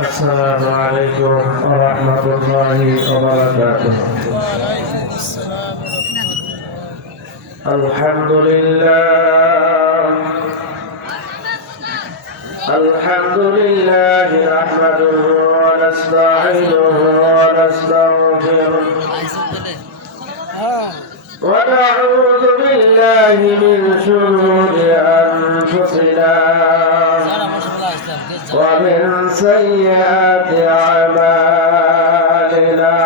السلام عليكم ورحمة الله وبركاته. الحمد لله نحمده ونستعينه ونستغفره ونعوذ بالله من شرور أنفسنا ومن سيئات أعمالنا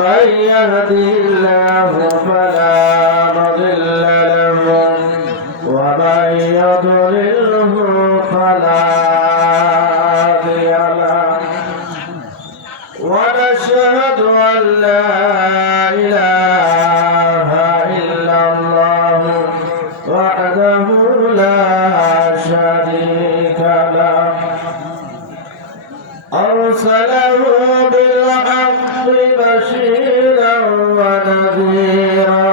من يهده الله فلا مضل له ومن يضلله فلا هادي له ونشهد أن لا إله إلا الله وحده لا شريك له أرسله بالحق بشيرا ونذيرا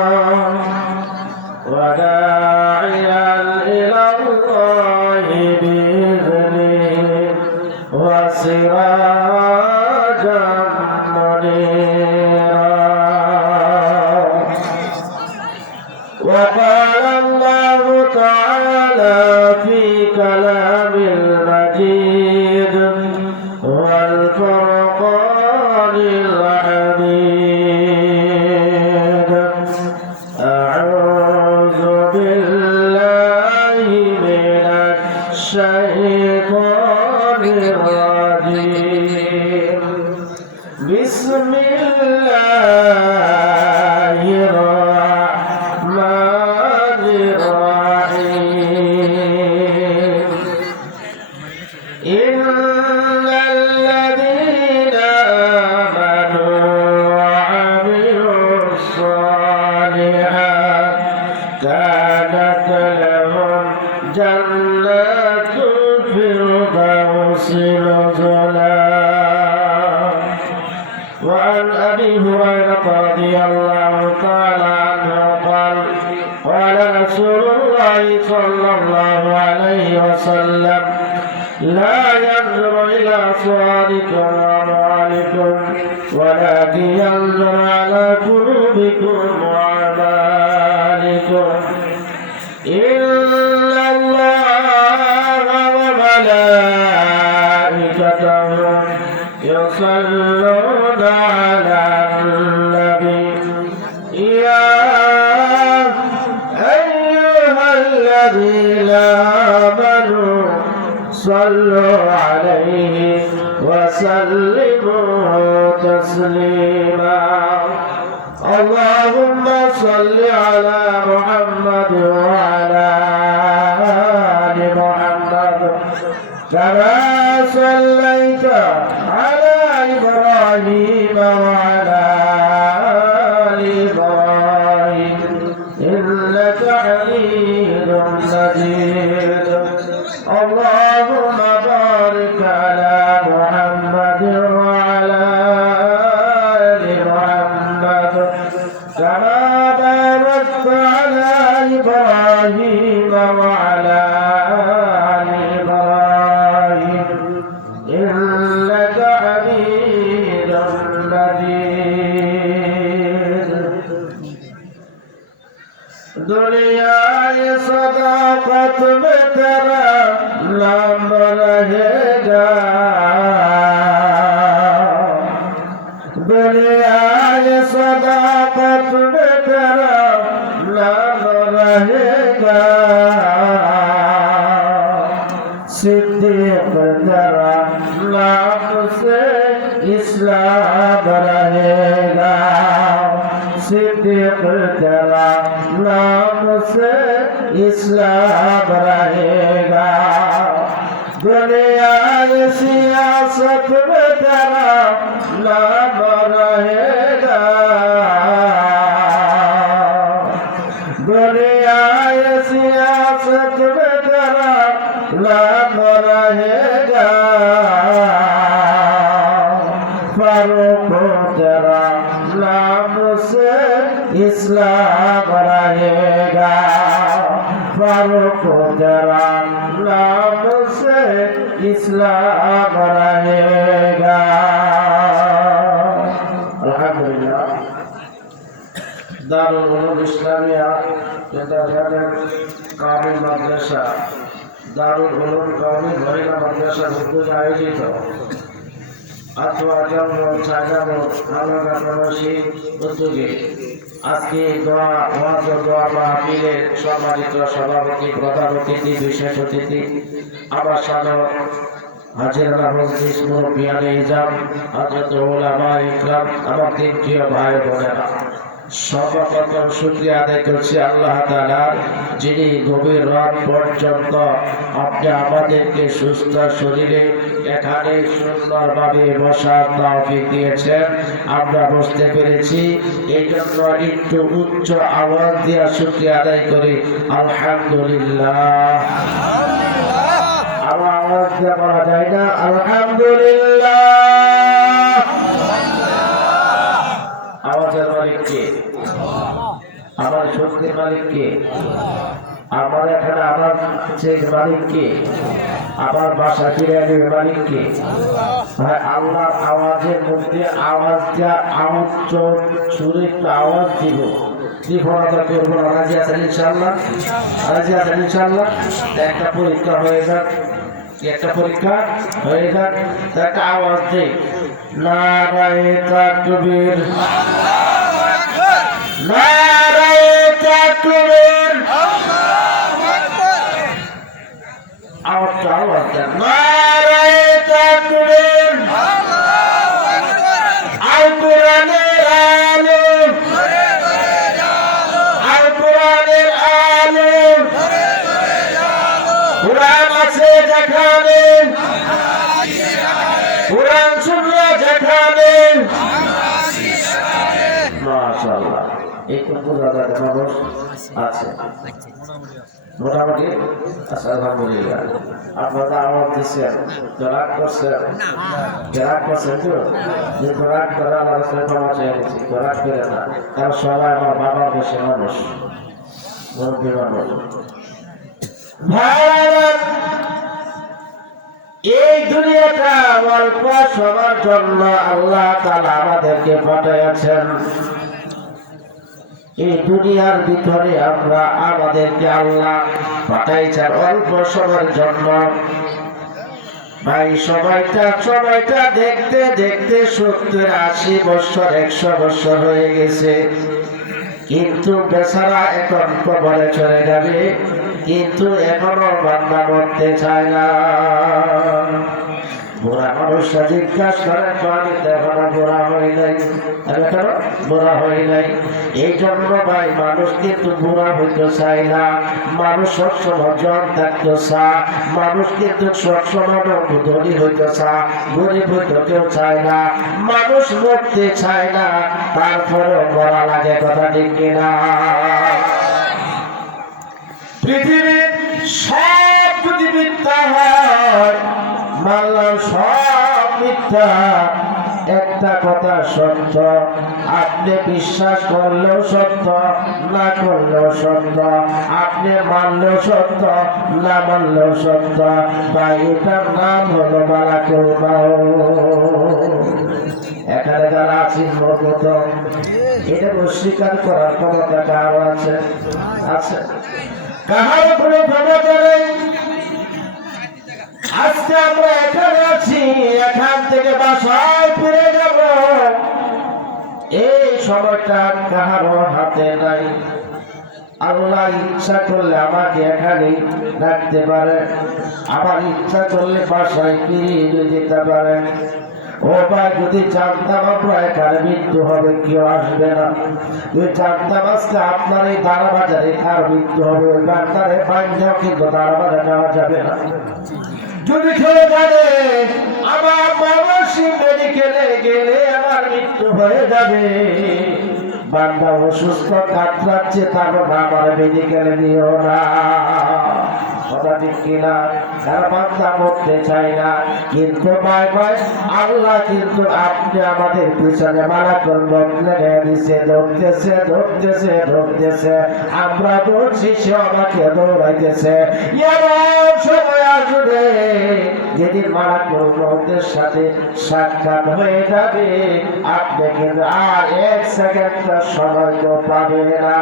وداعيا إلى الله بإذنه وسراجا منيرا وقال الله تعالى في كلام المجيد والفرقان الحميد أعوذ بالله من الشيطان الرجيم بسم الله الرحمن الرحيم إن الذين آمنوا وعملوا الصالحات كانت لهم جنات الفردوس نزلا وعن أبي هريرة رضي الله تعالى عنه قال قال رسول الله صلى الله عليه وسلم لا ينظر إلى صوركم وأموالكم ولكن ينظر على قلوبكم وأعمالكم إن الله وملائكته يصلون على النبي يا أيها الذين آمنوا صلوا عليه وسلموا تسليما اللهم صل على محمد وعلى آل محمد كما صليت على إبراهيم وعلى آل إبراهيم إنك حميد مجيد اللهم بارك على محمد وعلى آل محمد كما باركت على إبراهيم وعلى آل إبراهيم إنك حميد مجيد दुनियाए सदाकत में तेरा नाम रहेगा दुनियाए सदाकत में तेरा नाम रहेगा सिद्दीक तेरा नाम से इस्लाम रहेगा सिद्दीक तेरा नाम से इस्लाम रहेगा दुनिया सियासत में तेरा नाम रहेगा दुनिया सियासत में तेरा नाम रहेगा फारूक तेरा नाम से इस्लाम रहेगा फारूक तेरा नाम से इस्लाम रहेगा। अल्हम्दुलिल्लाह। दारुल उलूम इस्लामिया कौमी मदरसा दारुल उलूम कौमी महिला मदरसा उद्योग आयोजित আজকে দোয়া মাহফিলের সম্মানিত সভাপতি, প্রধান অতিথি, বিশেষ অতিথি, আমার সামনে হাজিরা মজলিস মুরব্বিয়ানে ইজাম, হযরত উলামা ইকরাম, আমার তিন প্রিয় ভাই বোনেরা, সর্বপ্রথম শুকরিয়া আদায় করছি আল্লাহ তাআলার, যিনি গভীর রাত পর্যন্ত আপনি আমাদেরকে সুস্থ শরীরে এখানে সুন্দরভাবে বসার তৌফিক দিয়েছেন। আমরা বসতে পেরেছি, এই জন্য একটু উচ্চ আওয়াজ দিয়ে শুকরিয়া আদায় করি আলহামদুলিল্লাহ। আমার আওয়াজ দিয়ে বলা যায় না আলহামদুলিল্লাহ। আওয়াজের মালিক কে? আমার শক্তির মালিক কে? আমার এখানে আমার মালিক কে? আমার বাসা ফিরিয়ে মালিক কে? আল্লাহ আওয়াজের মধ্যে আওয়াজ দেওয়া, আওয়াজ সুরে একটু আওয়াজ দিব, ত্রিফলতা করবো না। রাজি আছেন ইনশাআল্লাহ? রাজি আছেন ইনশাআল্লাহ? একটা পরীক্ষা হয়ে যাক, একটা পরীক্ষা হয়ে যাক, একটা আওয়াজ দেই, নারায়ে তাকবীর, নারায়ে তাকবীর, আওয়াজটা আওয়াজ দেন, নারায়ে তাকবীর, আল কোরআনের আলো, আল কোরআনের আলো, কোরআন আছে যেখানে, কোরআন শুনলে যেখানে, মাশাআল্লাহ। এই তো বোঝা যায় মানুষ আছে মোটামুটি। আলহামদুলিল্লাহ। আপনারা আওয়াজ দিচ্ছেন, রাগ করছেন, রাগ করছেন তো, যেহেতু রাগ করে আমার ক্ষমা চেয়ে নিচ্ছি, রাগ করে না, কারণ সবাই আমার বাবার দেশে মানুষ, মুরব্বী মানুষ। এই দুনিয়াটা অল্প সময়ের জন্য আল্লাহ তাআলা আমাদেরকে পাঠিয়েছেন। এই দুনিয়ার ভিতরে আমরা আমাদেরকে আল্লাহ পাঠাইছেন অল্প সময়ের জন্য। ভাই সময়টা দেখতে দেখতে 70-80 বছর 100 বছর হয়ে গেছে, কিন্তু বেচারা এখন কবরে চলে যাবে, কিন্তু এখনো বান্দা মরতে চায় না। বুড়া মানুষরা জিজ্ঞাসা করে, আমি তো এখনো বুড়া হই নাই, এখনো বুড়া হই নাই। এই জন্য ভাই মানুষ কিন্তু বুড়া হইতে চায় না, মানুষ সবসময় জন থাকতে চায়, মানুষ কিন্তু সবসময় ধনী হইতে চায়, গরিব হইতে কেউ চায় না, মানুষ মরতে চায় না, তারপরে মরা লাগে, কথা ঠিক কিনা? পৃথিবীর সব যদি মিথ্যা হয়, মানলাম সব মিথ্যা, একটা কথা সত্য, আপনি বিশ্বাস করলেও সত্য, না করলেও সত্য, আপনি মানলেও সত্য, না মানলেও সত্য। বা এটার নাম হলো মালাকুল মাউত। এখানে যারা আছেন মত এটা অস্বীকার করার ক্ষমতা কারো আছে? আছে? কাহার কোনো ক্ষমতা নেই। আজকে আমরা এখানে আছি, এখান থেকে বাসায় ফিরে যাব, এই সময়টা কাহারও হাতে নাই। আল্লাহ ইচ্ছা করলে আমাকে এখানে রাখতে পারে, আবার ইচ্ছা করলে বাসায় ফিরিয়ে যেতে পারে। ও ভাই, যদি জানতাম আমরা এখানে মৃত্যু হবে, কেউ আসবে না। যদি জানতাম আজকে আপনার এই দাঁড়া বাজারে কার মৃত্যু হবে, ওই বাজারে বাইরেও কিন্তু দাঁড়া বাজারে নেওয়া যাবে না। যদি কেউ জানে আমার মানসিক মেডিকেলে গেলে আমার মৃত্যু হয়ে যাবে, বান্দা অসুস্থ কাতরাচ্ছে, তারপর আমার মেডিকেলে নিও না, কথা ঠিক কিনা? তারা বান্দা মরতে চাই না, কিন্তু ভাই ভাই আল্লাহ কিন্তু আপনি আমাদের পিছনে মালাকুল মউত লেগে দিছে, ধরতেছে ধরতেছে ধরতেছে, আমরা দৌড়ছি, সে আমাকে দৌড়াইতেছে। এমন সময় আসবে যেদিন মালাকুল মউতের সাথে সাক্ষাৎ হয়ে যাবে আপনি কিন্তু আর 1 সেকেন্ড সময় তো পাবেন না।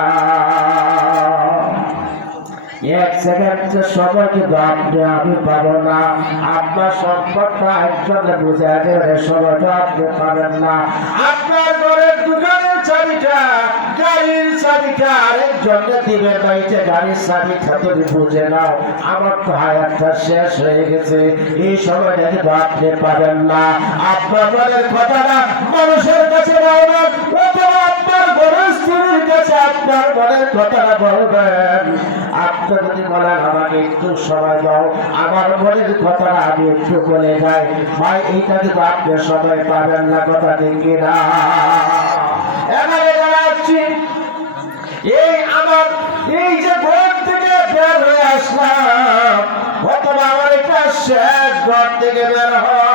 1 সেকেন্ড সময় কিন্তু আমি পাবো না। আপনার সম্পদটা একজনে বুঝে দেবে, সময়টা আপনি পাবেন না। আপনার ঘরের দোকানের চাবিটা, গাড়ির চাবিটা আরেকজনে দিবে না। এই যে গাড়ির চাবিটা তুমি বুঝে নাও, আমার তো হায়াতটা শেষ হয়ে গেছে, এই সময়টা কিন্তু আপনি পাবেন না। আপনার মনের কথাটা মানুষের কাছে বলবেন, অথবা আপনার ঘরের স্ত্রীর কাছে আপনার মনের কথাটা বলবেন। আপনি যদি বলেন আমাকে একটু সময় দাও, আমার মনের কথাটা আমি একটু বলে যাই, ভাই এইটা কিন্তু আপনি সময় পাবেন না। কথা ঠিক কিনা? এবারে জানাচ্ছি, এই আমার এই যে ঘর থেকে বের হয়ে আসলাম, অথবা আমার এটা শেষ ঘর থেকে বের হওয়া,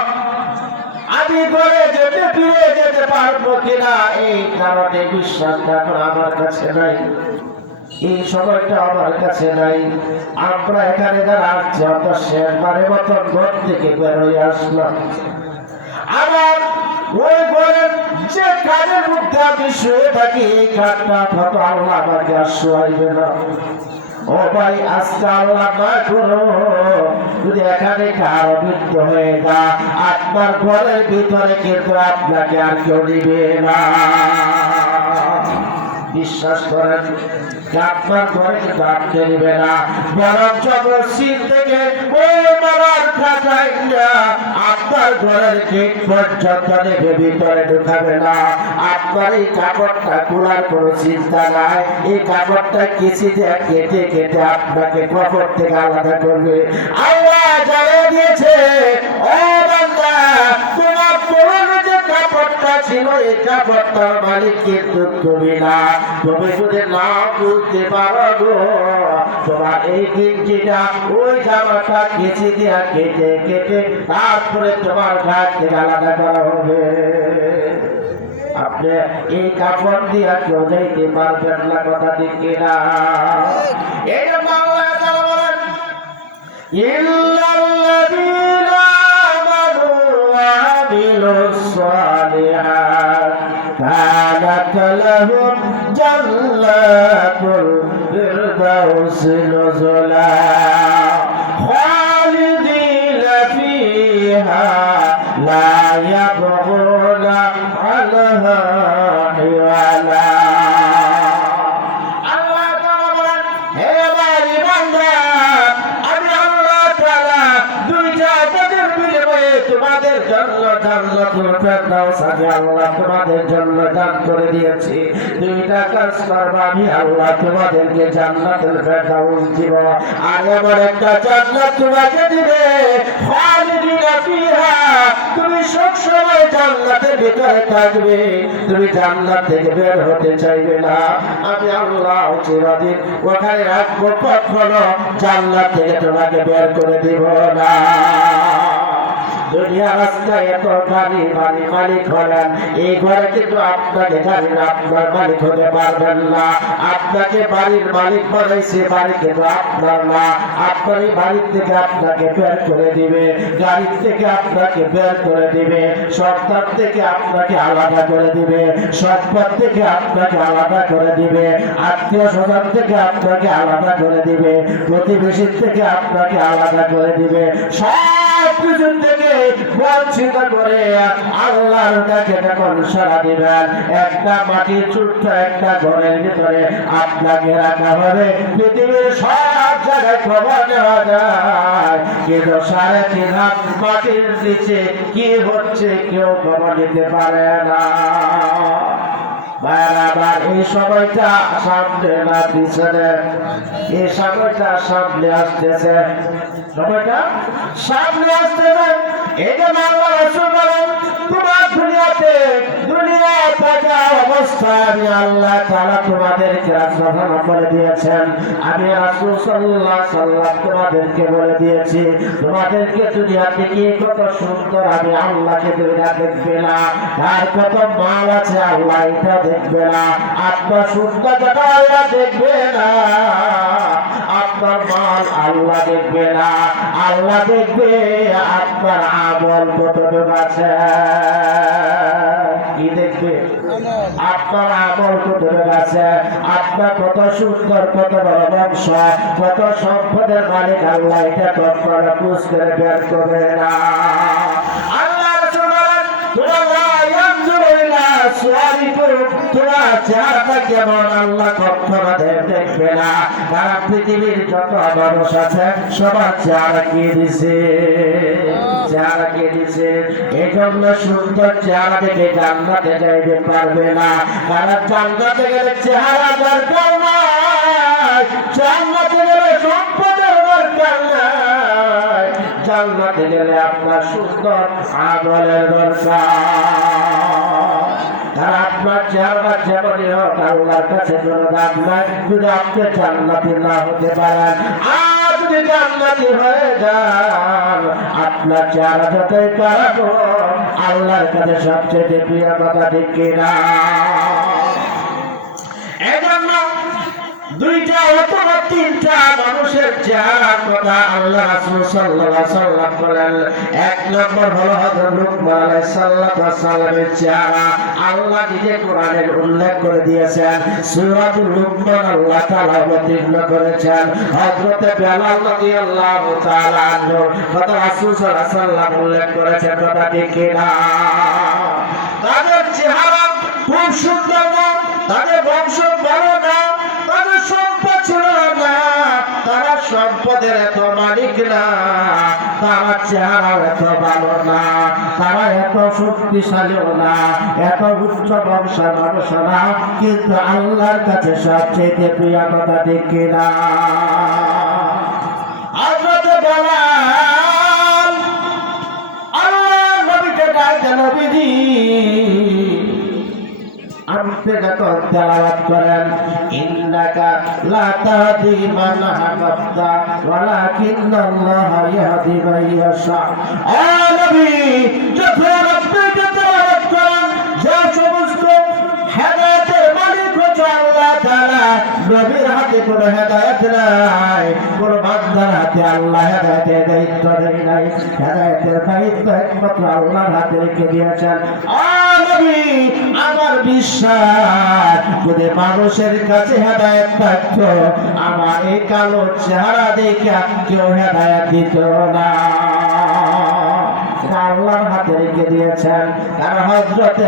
আমি ঘরে যেতে ফিরে যেতে পারবো কিনা এই কারণে বিশ্বাসটা এখন আমার কাছে নাই, এই সময়টা আমার কাছে নাই। আমরা এখানে যারা আসছি আমরা শেষবারের মতন ঘর থেকে বের হয়ে আসলাম। আমার ওই ঘরের যে কাজের মধ্যে আমি শুয়ে থাকি, এই কাজটা হয়তো আল্লাহ আমাকে আর শোয়াইবে না। ও ভাই, আজকে আল্লাহ না করো যদি এখানে কারো মৃত্যু হয়ে যা, আপনার ঘরের ভিতরে কিন্তু আপনাকে আর কেউ নিবে না। বিশ্বাস করেন, আপনার ঘরে কিন্তু আপনি নিবে না, বরং মসজিদ থেকে ওই মারার খাটাই আপনার ঘরের গেট পর্যন্ত নেবে, ভিতরে ঢুকাবে না। আপনার এই কাপড়টা খোলার কোনো চিন্তা নাই, এই কাপড়টা কিছু দিয়ে কেটে কেটে আপনাকে কবর থেকে আলাদা করবে। আল্লাহ জানিয়ে দিয়েছে, ও বান্দা, তোমার পুরনো যে কাপড়টা ছিল এই কাপড়টার মালিক কিন্তু তুমি না। তুমি যদি না বুঝতে পারো গো, তোমার এই গেঞ্জিটা ওই জামাটা কেচে দিয়া কেটে কেটে তারপরে তোমার ঘাট থেকে আলাদা করা হবে। আপনি এই কাপড় দিয়া কেউ যাইতে পারবেন না। কথা ঠিক কিনা? এই বাংলা তারা বলেন, ইল্লাল্লাযীনা আমানু ওয়া আমিলুস সালিহাত কানাত লাহুম জান্নাতুল ফিরদাউসি নুজুলা খালিদিনা ফিহা লা ইয়াবগুনা আনহা হিওয়ালা। আল্লাহ তাআলা বলেন, হে আমার বান্দা, আমি আল্লাহ তাআলা দুইটা পদের বিনিময়ে তোমাদের জন্য জান্নাতুল ফিরদাউস আমি আল্লাহ তোমাদের জন্য দান করে দিয়েছি। দুইটা কাজ করবে, আমি আল্লাহ তোমাদেরকে জান্নাতুল ফিরদাউস দিব। আর এমন একটা জান্নাত তোমাকে দিবে, খালিদিনা ফিহা, তুমি সব সময় জান্নাতের ভিতরে থাকবে, তুমি জান্নাত থেকে বের হতে চাইবে না। আমি আল্লাহ চিরদিন ওখানে রাখবো, কখনো জান্নাত থেকে তোমাকে বের করে দিব না। দুনিয়া রাস্তায় এত গাড়ি বাড়ি মালিক হলেন, এই ঘরে কিন্তু আপনাকে গাড়ি আপনার মালিক হতে পারবেন না। আপনাকে বাড়ির মালিক বানাইছে, বাড়ি কিন্তু আপনার না। আপনার এই বাড়ির থেকে আপনাকে বের করে দিবে, গাড়ির থেকে আপনাকে বের করে দিবে, সন্তান থেকে আপনাকে আলাদা করে দিবে, সম্পদ থেকে আপনাকে আলাদা করে দিবে, আত্মীয় স্বজন থেকে আপনাকে আলাদা করে দিবে, প্রতিবেশীর থেকে আপনাকে আলাদা করে দিবে। সব কিছু থেকে বঞ্চিত করে আল্লাহর কাছে যখন সারা দিবেন, একটা মাটির ছোট্ট একটা ঘরের ভিতরে আপনাকে রাখা হবে। পৃথিবীর সব জায়গায় খবর নেওয়া যায়, কিন্তু 3.5 হাত মাটির নিচে কি হচ্ছে কেউ খবর নিতে পারে না। বারবার এই সময়টা সামনে না পিছনে, এই সময়টা সামনে আসতেছে, সময়টা সামনে আসতেছে। এই যে আল্লাহ রাসূল বলেন, তোমার দুনিয়াতে দুনিয়া থাকা অবস্থায় আমি আল্লাহ তাআলা তোমাদেরকে রাসূল করে দিয়েছেন। আমি রাসূল সাল্লাল্লাহু আলাইহি ওয়াসাল্লাম তোমাদেরকে বলে দিয়েছি, তোমাদেরকে দুনিয়াতে কি কত সুন্দর আমি আল্লাহকে দুনিয়া দেখবে না, আর কত মাল আছে আল্লাহ এটা দেখবে না, আপনার সুন্দরতা আল্লাহ দেখবে না, আপনার মাল আল্লাহ দেখবে না, আল্লাহ দেখবে আপনার আমল কতটুকু আছে কি দেখবে আপনার আমল কতটুকু আছে আপনার কত সুন্দর কত বড় বংশ কত সম্পদের মালিক আল্লাহ এটা তো আপনারা বুঝ করে বের করবে না আল্লাহ রাসূল বলেন তোমার চেহারাটা কেমন আল্লাহ কখনো দেখবে না কারণ পৃথিবীর যত মানুষ আছে সবার চেহারা কে দিছে চেহারা কে দিছে এই জন্য সুন্দর চেহারা দেখে জান্নাতে যাইতে পারবে না কারণ জান্নাতে গেলে চেহারা দরকার নাই জান্নাতে গেলে সম্পদের দরকার নাই জান্নাতে গেলে আপনার সুন্দর আমলের দরকার আপনার চেহারা যেমনই হোক আল্লাহর কাছে কোনো দাম নাই যদি আপনি জান্নাতি না হতে পারেন আর যদি জান্নাতি হয়ে যান আপনার চেহারা যতই খারাপ হোক আল্লাহর কাছে সবচেয়ে প্রিয় কথা ঠিক কিনা এজন্য দুইটা অথবা তিনটা মানুষের চেহারার কথা আল্লাহ রাসূল সাল্লাল্লাহু আলাইহি ওয়াসাল্লাম বলেন এক নম্বর হলো হযরত লুকমান আলাইহিস সালামের চেহারা আল্লাহ নিজে কোরআনে উল্লেখ করে দিয়েছেন সূরাতুল লুকমান আল্লাহ তাআলা অবতীর্ণ করেছেন হযরত বেলাল রাদিয়াল্লাহু তাআলা আনহু কথা রাসূল সাল্লাল্লাহু আলাইহি ওয়াসাল্লাম উল্লেখ করেছেন কথা ঠিক কিনা তাদের চেহারা খুব সুন্দর না তাদের বংশ বড় না তাদের সম্পদ ছিল না তারা সম্পদের এত মালিক না তারা চেহারা এত ভালো না তারা এত শক্তিশালীও না এত উচ্চ বংশের মানুষ না কিন্তু আল্লাহর কাছে সবচেয়ে প্রিয় কথা ঠিক কিনা হযরত বেলাল আল্লাহর নবীকে ডাকতে নবীজি আপনি যখন তেলাওয়াত করেন ইন্নাকা লা তাহদি মান আহবাবতা ওয়ালাকিন্নাল্লাহা ইয়াহদি মান ইয়াশা ও নবী যখন আপনি তেলাওয়াত করেন যে সমস্ত হেদায়েতের মালিক হচ্ছে আল্লাহ তাআলা নবীর হাতে কোনো হেদায়েত নাই কোন বান্দার হাতে আল্লাহ হেদায়েতের দায়িত্ব দেয় নাই হেদায়েতের দায়িত্ব একমাত্র আল্লাহর হাতে রেখে দিয়েছেন আমার বিশ্বাস যদি মানুষের কাছে হেদায়েত থাকতো আমার এই কালো চেহারা দেখে কেউ হেদায়েত দিত না আল্লাহর হাতে রেখে দিয়েছেন কারণ হযরতে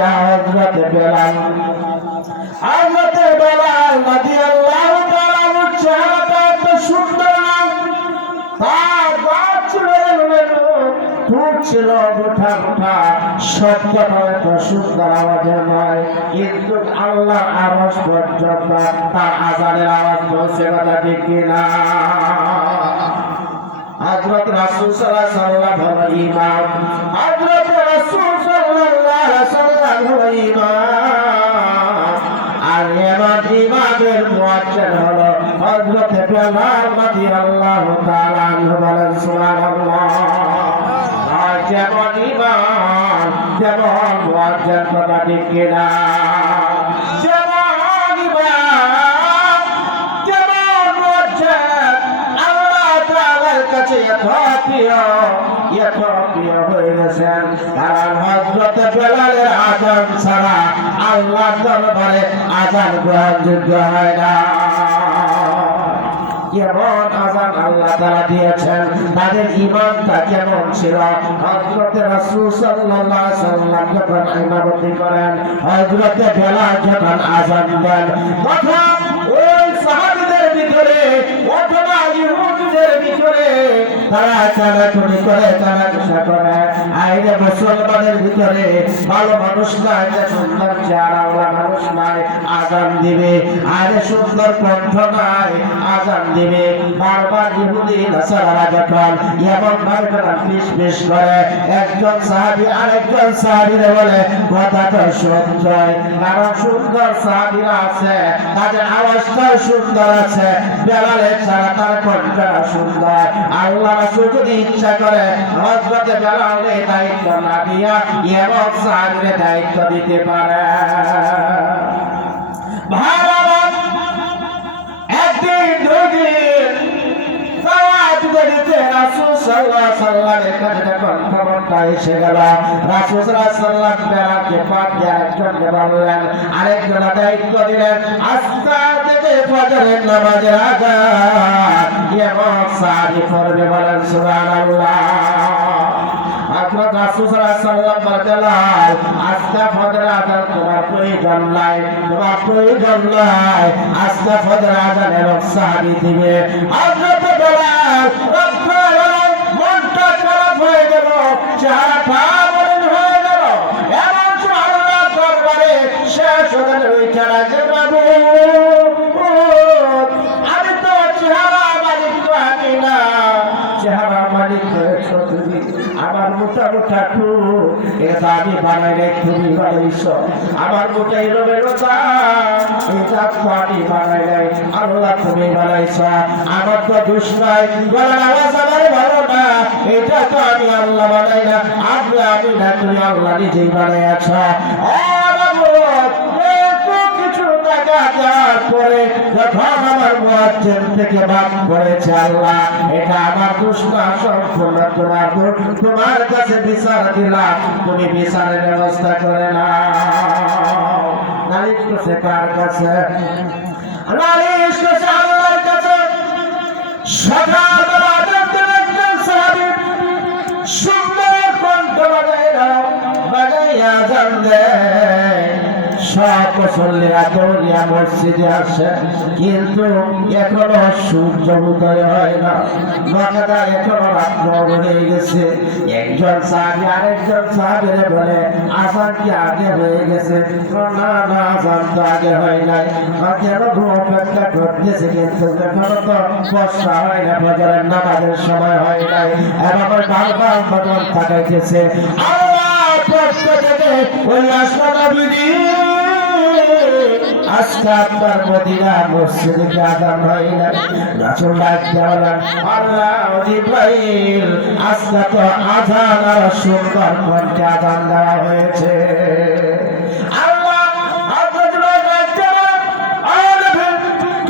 বেলাল রাদিয়াল্লাহু তাআলা চেহারাটা এত সুন্দর না তার দাঁত ছিল ঠোঁট ছিল মোটা মোটা শব্দটা এত সুন্দর আওয়াজের নয় কিন্তু আল্লাহ আওয়াজ পর্যন্ত তার আজানের আওয়াজ পৌঁছে কথা ঠিক কিনা হযরত রাসূল সাল্লাল্লাহু আলাইহি ওয়াসাল্লাম হলো ইমাম হযরত রাসূল সাল্লাল্লাহু আলাইহি ওয়াসাল্লাম হলো ইমাম আর ইমামের মুয়াজ্জিন হলো হযরত বেলাল রাদিয়াল্লাহু তাআলা আনহু বলেন সুবহানাল্লাহ যেমন ইমাম যেমন মুয়াজ্জিন কথা ঠিক কিনা যেমন ইমাম যেমন মুয়াজ্জিন আল্লাহ তাআলার কাছে এত প্রিয় হয়ে গেছেন কারণ হযরত বেলালের আযান ছাড়া আল্লাহর দরবারে আযান গ্রহণযোগ্য হয় না কেমন আযান আল্লাহ তাআলা দিয়েছেন তাদের ঈমানটা কেমন ছিল হযরত রাসূল সাল্লাল্লাহু আলাইহি ওয়াসাল্লাম যখন ইমামতি করেন হযরত বেলাল যখন আযান দেন তখন ওই সাহাবীদের ভিতরে অথবা ইহুদিদের ভিতরে তারা চালাচুরি করে চালাচুষা করে আইরে মুসলমানের ভিতরে ভালো মানুষ নাই সুন্দর চেহারাওয়ালা মানুষ নাই আযান দিবে আরে সুন্দর কণ্ঠ নাই আযান দিবে বারবার ইহুদি নাসারা যখন এমন ভাবে পিস করে একজন সাহাবী আরেকজন সাহাবীরে বলে কথা তো সত্যই কারণ সুন্দর সাহাবীরা আছে তাদের আওয়াজটাও সুন্দর আছে বেলালের ছাড়া তার কণ্ঠটা সুন্দর আল্লাহ রাসূল যদি ইচ্ছা করে হযরত বেলালের দায়িত্ব না দিয়া এমন সাহাবীরে দায়িত্ব দিতে পারে ভারত একদিন দুই দিন দেরিতে রাসূল সাল্লাল্লাহু আলাইহি ওয়াসাল্লামের কাছে যখন খবরটা এসে গেল, রাসূল সাল্লাল্লাহু আলাইহি ওয়াসাল্লাম বেলালকে পাক দিয়ে আরেকজনকে বললেন, আরেকজন দায়িত্ব দিলেন, আস্তা থেকে ফজরের নামাজের আযান ইমাম সাহাবী পড়বে, বলেন সুবহানাল্লাহ। হযরত রাসূল সাল্লাল্লাহু আলাইহি ওয়াসাল্লাম বলেন, আস্তা ফজরের আযান তোমার প্রয়োজন নাই, তোমার প্রয়োজন নাই, আস্তা ফজরের আযান ইমাম সাহাবী দিবে। হযরত বেলাল রব্বানা মনটা খারাপ হয়ে গেল, চেহারাটা মলিন হয়ে গেল, এমন সময় আল্লাহর দরবারে শেষ হয়ে ওই চেহারা বাবু, আমি তো চেহারা মালিক তো আমি না, চেহারা মালিক হয়েছ তুমি, আমার মোটা মোটা টু এটা আমি বানাই নাই, তুমি বানাইছ, আমার মোটা এলোমেলোটা এটা তো আমি বানাই নাই, আল্লাহ তুমি বানাইছ, আমার তো দোষ নাই, গলার আওয়াজ আমার ভালো না, এটা তো আমি আল্লাহ বানাই না, আমি না, তুমি আল্লাহ নিজেই বানাইছ। কিছু টাকা দেওয়ার পরে যখন আমার মুয়াজ্জিন থেকে বাদ পড়েছে, আল্লাহ এটা আমার দোষ না, সম্পূর্ণ তোমার দোষ, তোমার কাছে বিচার দিলাম, তুমি বিচারের ব্যবস্থা করে নাও। নালিশ করছে কার কাছে? নালিশ করছে আল্লাহর কাছে। সকালবেলা দেখতেন একজন সাহাবী সুন্দর কণ্ঠ বাজাইয়া আযান দেয়, সব মুসল্লিরা দৌড়িয়া মসজিদে আসে, কিন্তু এখনো সূর্য উদয় হয় না, নয়টা এখনো রাত্র হয়ে গেছে। একজন সাহাবী আরেকজন সাহাবীরে বলে, আযান কি আগে হয়ে গেছে? না না, আযান তো আগে হয় নাই, কেন অপেক্ষা করতেছে, কিন্তু এখনো তো বর্ষা হয় না, ফজরের নামাজের সময় হয় নাই, এভাবে বারবার বদল তাকাইতেছে। আল্লাহ পক্ষ থেকে ওই আসমানা বিধি, আজকে আপনার মদিনা মসজিদে আযান হয় না, রাসূল ডাকতে বলেন, আল্লাহ জিবরাইল আজকে তো আযান আর সুন্দর কণ্ঠে আযান দেওয়া হয়েছে। আল্লাহ হযরত জিবরাইল ডাকতে বলেন,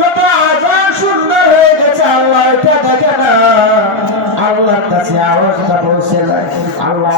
কত আযান সুন্দর হয়ে গেছে, আল্লাহ এটা দেখে না, আল্লাহর কাছে আওয়াজটা পৌঁছে যায়। আল্লাহ